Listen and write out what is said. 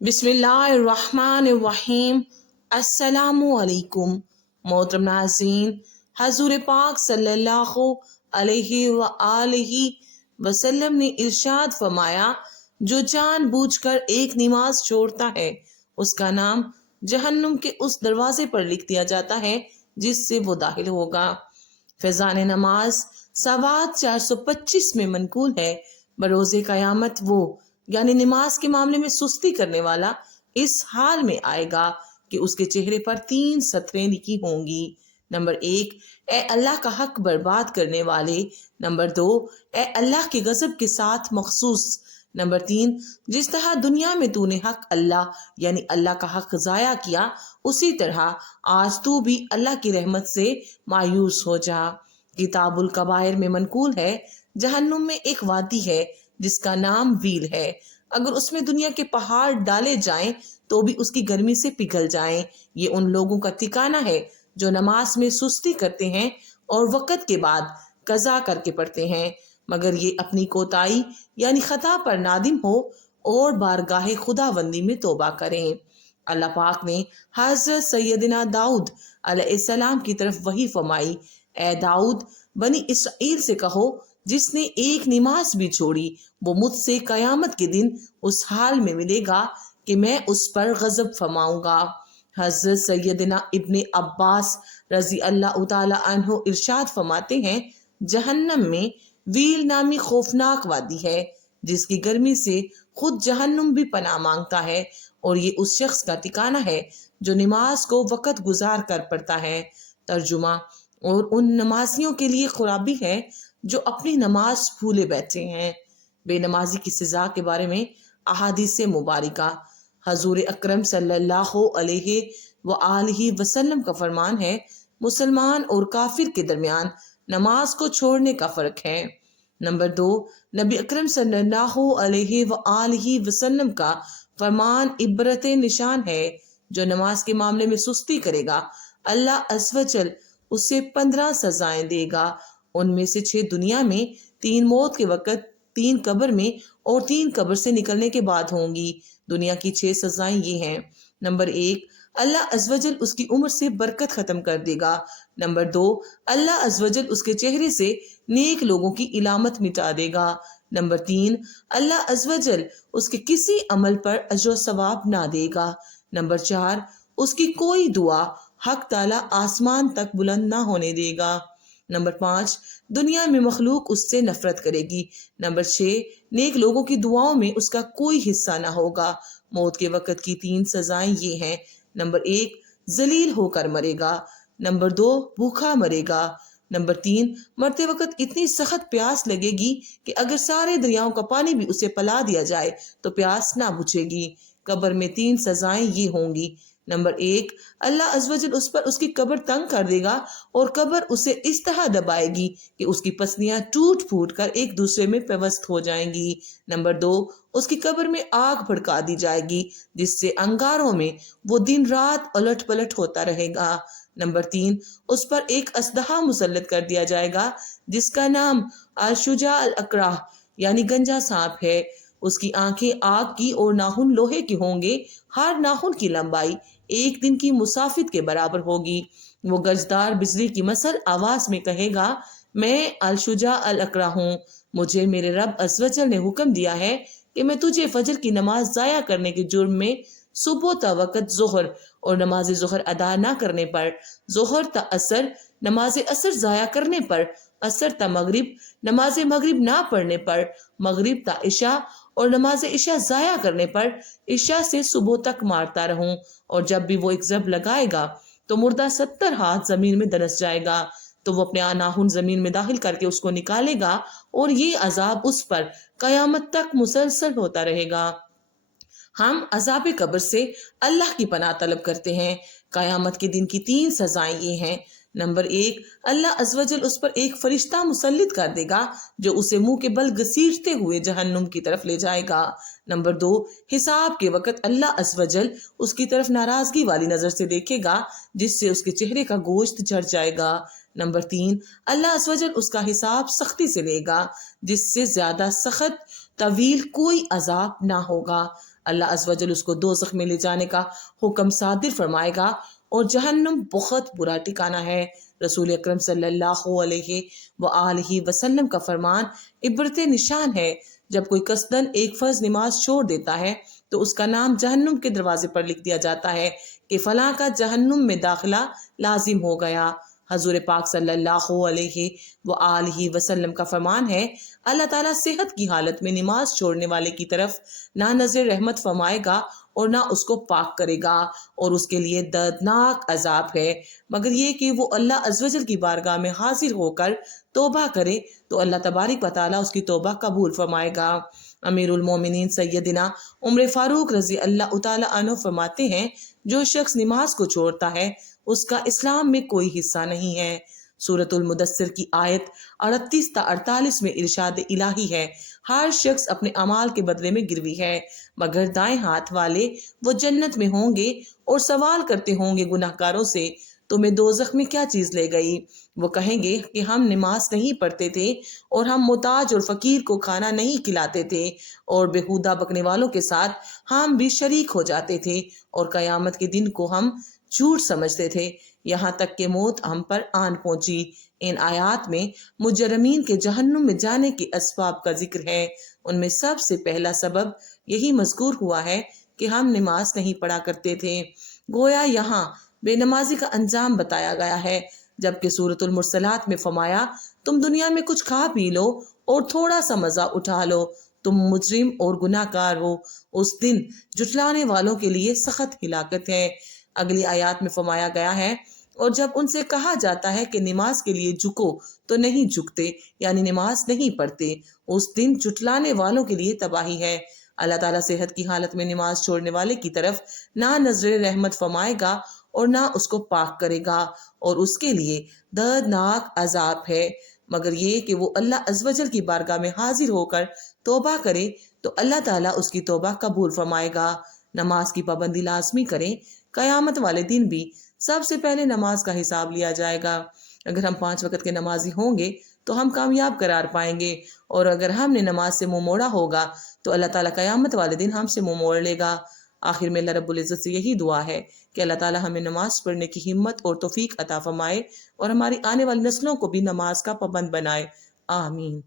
بسم اللہ الرحمن الرحیم۔ السلام علیکم محترم ناظرین، حضور پاک صلی اللہ علیہ وآلہ وسلم نے ارشاد فرمایا، جو جان بوجھ کر ایک نماز چھوڑتا ہے اس کا نام جہنم کے اس دروازے پر لکھ دیا جاتا ہے جس سے وہ داخل ہوگا۔ فیضان نماز سواد 425 میں منقول ہے، بروز قیامت وہ یعنی نماز کے معاملے میں سستی کرنے والا اس حال میں آئے گا کہ اس کے چہرے پر 3 سطریں لکھی ہوں گی۔ نمبر 1، اے اللہ کا حق برباد کرنے والے۔ نمبر 2، اے اللہ کے غضب کے ساتھ مخصوص۔ نمبر 3، جس طرح دنیا میں تو نے حق اللہ یعنی اللہ کا حق ضائع کیا، اسی طرح آج تو بھی اللہ کی رحمت سے مایوس ہو جا۔ کتاب الکبائر میں منقول ہے، جہنم میں ایک وادی ہے جس کا نام ویل ہے، اگر اس میں دنیا کے پہاڑ ڈالے جائیں تو بھی اس کی گرمی سے پگھل جائیں۔ یہ ان لوگوں کا ٹھکانہ ہے جو نماز میں سستی کرتے ہیں اور وقت کے بعد قضا کر کے پڑھتے ہیں، مگر یہ اپنی کوتاہی یعنی خطا پر نادم ہو اور بارگاہ خداوندی میں توبہ کریں۔ اللہ پاک نے حضرت سیدنا داؤد علیہ السلام کی طرف وحی فرمائی، اے داؤد، بنی اسرائیل سے کہو، جس نے ایک نماز بھی چھوڑی وہ مجھ سے قیامت کے دن اس حال میں ملے گا کہ میں اس پر غضب فرماؤں گا۔ حضرت سیدنا ابن عباس رضی اللہ تعالی عنہ ارشاد فرماتے ہیں، جہنم میں ویل نامی خوفناک وادی ہے جس کی گرمی سے خود جہنم بھی پناہ مانگتا ہے، اور یہ اس شخص کا ٹھکانہ ہے جو نماز کو وقت گزار کر پڑھتا ہے۔ ترجمہ، اور ان نمازیوں کے لیے خرابی ہے جو اپنی نماز بھولے بیٹھے ہیں۔ بے نمازی کی سزا کے بارے میں احادیث مبارکہ، حضور اکرم صلی اللہ علیہ وآلہ وسلم کا فرمان ہے، مسلمان اور کافر کے درمیان نماز کو چھوڑنے کا فرق ہے۔ نمبر 2، نبی اکرم صلی اللہ علیہ وآلہ وسلم کا فرمان عبرت نشان ہے، جو نماز کے معاملے میں سستی کرے گا اللہ عز و جل اسے 15 سزائیں دے گا، ان میں سے 6 دنیا میں، 3 موت کے وقت، 3 قبر میں اور 3 قبر سے نکلنے کے بعد ہوں گی۔ دنیا کی 6 سزائیں یہ ہیں۔ نمبر 1، اللہ عز و جل اس کی عمر سے برکت ختم کر دے گا۔ نمبر 2، اللہ عز و جل اس کے چہرے سے نیک لوگوں کی علامت مٹا دے گا۔ نمبر 3، اللہ عز و جل اس کے کسی عمل پر اجر و ثواب نہ دے گا۔ نمبر 4، اس کی کوئی دعا حق تعالی آسمان تک بلند نہ ہونے دے گا۔ نمبر 5، دنیا میں مخلوق اس سے نفرت کرے گی۔ نمبر 6، نیک لوگوں کی دعاؤں میں اس کا کوئی حصہ نہ ہوگا۔ موت کے وقت کی 3 سزائیں یہ ہیں۔ نمبر 1، ذلیل ہو کر مرے گا۔ نمبر 2، بھوکا مرے گا۔ نمبر 3، مرتے وقت اتنی سخت پیاس لگے گی کہ اگر سارے دریاؤں کا پانی بھی اسے پلا دیا جائے تو پیاس نہ بجھے گی۔ قبر میں 3 سزائیں یہ ہوں گی۔ نمبر 1، اللہ عز و جل اس پر اس کی قبر تنگ کر دے گا اور قبر اسے اس طرح دبائے گی کہ اس کی پسلیاں ٹوٹ پھوٹ کر ایک دوسرے میں پیوست ہو جائیں گی۔ نمبر 2، اس کی قبر میں آگ بھڑکا دی جائے گی جس سے انگاروں میں وہ دن رات الٹ پلٹ ہوتا رہے گا۔ نمبر 3، اس پر ایک اژدہا مسلط کر دیا جائے گا جس کا نام الشجاع الاقرع یعنی گنجا سانپ ہے۔ اس کی آنکھیں آگ کی اور ناخن لوہے کے ہوں گے، ہر ناخن کی لمبائی 1 دن کی مسافت کے برابر ہوگی۔ وہ گرجدار بجلی کی مثل آواز میں کہے گا، میں الشجاع الاقرع ہوں، مجھے میرے رب عز و جل نے حکم دیا ہے کہ میں تجھے فجر کی نماز ضائع کرنے کے جرم میں صبح تا وقت ظہر اور نماز ظہر ادا نہ کرنے پر، ظہر تا عصر، نماز عصر ضائع کرنے پر، عصر تا مغرب، نماز مغرب نہ پڑھنے پر، مغرب تا عشاء اور نماز عشاء ضائع کرنے پر عشاء سے صبح تک مارتا رہوں، اور جب بھی وہ ایک ضرب لگائے گا تو مردہ 70 ہاتھ زمین میں دنس جائے گا، تو وہ اپنے ناخن زمین میں داخل کر کے اس کو نکالے گا اور یہ عذاب اس پر قیامت تک مسلسل ہوتا رہے گا۔ ہم عذاب قبر سے اللہ کی پناہ طلب کرتے ہیں۔ قیامت کے دن کی 3 سزائیں یہ ہیں۔ نمبر 1، اللہ عز و جل اس پر ایک فرشتہ مسلط کر دے گا جو اسے منہ کے بل گھسیٹتے ہوئے جہنم کی طرف لے جائے گا۔ نمبر 2، حساب کے وقت اللہ عز و جل اس کی طرف ناراضگی والی نظر سے دیکھے گا جس سے اس کے چہرے کا گوشت جھڑ جائے گا۔ نمبر 3، اللہ عز و جل اس کا حساب سختی سے لے گا جس سے زیادہ سخت طویل کوئی عذاب نہ ہوگا۔ اللہ عز و جل اس کو دوزخ میں لے جانے کا حکم صادر فرمائے گا، اور جہنم بہت برا ٹھکانہ ہے۔ رسول اکرم صلی اللہ علیہ وآلہ وسلم کا فرمان عبرت نشان ہے، جب کوئی قصدن ایک فرض نماز چھوڑ دیتا ہے تو اس کا نام جہنم کے دروازے پر لکھ دیا جاتا ہے کہ فلاں کا جہنم میں داخلہ لازم ہو گیا۔ حضور پاک صلی اللہ علیہ وآلہ وسلم کا فرمان ہے، اللہ تعالیٰ صحت کی حالت میں نماز چھوڑنے والے کی طرف نہ نظر رحمت فرمائے گا اور نہ اس کو پاک کرے گا، اور اس کے لیے دردناک عذاب ہے، مگر یہ کہ وہ اللہ عز و جل کی بارگاہ میں حاضر ہو کر توبہ کرے تو اللہ تبارک و تعالیٰ اس کی توبہ قبول فرمائے گا۔ امیر المومنین سیدنا عمر فاروق رضی اللہ تعالیٰ عنہ فرماتے ہیں، جو شخص نماز کو چھوڑتا ہے اس کا اسلام میں کوئی حصہ نہیں ہے۔ سورۃ المدثر کی آیت 38 تا 48 میں ارشاد الہی ہے، ہر شخص اپنے اعمال کے بدلے میں گروی ہے، مگر دائیں ہاتھ والے وہ جنت میں ہوں گے اور سوال کرتے ہوں گے گناہ گاروں سے، تمہیں دوزخ میں کیا چیز لے گئی؟ وہ کہیں گے کہ ہم نماز نہیں پڑھتے تھے اور ہم محتاج اور فقیر کو کھانا نہیں کھلاتے تھے اور بیہودہ بکنے والوں کے ساتھ ہم بھی شریک ہو جاتے تھے اور قیامت کے دن کو ہم جھوٹ سمجھتے تھے، یہاں تک کہ موت ہم پر آن پہنچی۔ ان آیات میں مجرمین کے جہنم میں جانے کے اسباب کا ذکر ہے۔ ان میں سب سے پہلا سبب یہی مذکور ہوا ہے کہ ہم نماز نہیں پڑھا کرتے تھے۔ گویا یہاں بے نمازی کا انجام بتایا گیا ہے، جبکہ سورۃ المرسلات میں فرمایا، تم دنیا میں کچھ کھا پی لو اور تھوڑا سا مزہ اٹھا لو، تم مجرم اور گناہ گار ہو، اس دن جھٹلانے والوں کے لیے سخت ہلاکت ہے۔ اگلی آیات میں فرمایا گیا ہے، اور جب ان سے کہا جاتا ہے کہ نماز کے لیے جھکو تو نہیں جھکتے، یعنی نماز نہیں پڑھتے، اس دن جھٹلانے والوں کے لیے تباہی ہے۔ اللہ تعالیٰ صحت کی حالت میں نماز چھوڑنے والے کی طرف نہ نظر رحمت فرمائے گا اور نہ اس کو پاک کرے گا، اور اس کے لیے دردناک عذاب ہے، مگر یہ کہ وہ اللہ عز و جل کی بارگاہ میں حاضر ہو کر توبہ کرے تو اللہ تعالیٰ اس کی توبہ قبول فرمائے گا۔ نماز کی پابندی لازمی کریں، قیامت والے دن بھی سب سے پہلے نماز کا حساب لیا جائے گا۔ اگر ہم 5 وقت کے نمازی ہوں گے تو ہم کامیاب قرار پائیں گے، اور اگر ہم نے نماز سے منہ موڑا ہوگا تو اللہ تعالیٰ قیامت والے دن ہم سے منہ موڑ لے گا۔ آخر میں اللہ رب العزت سے یہی دعا ہے کہ اللہ تعالیٰ ہمیں نماز پڑھنے کی ہمت اور توفیق عطا فرمائے اور ہماری آنے والی نسلوں کو بھی نماز کا پابند بنائے۔ آمین۔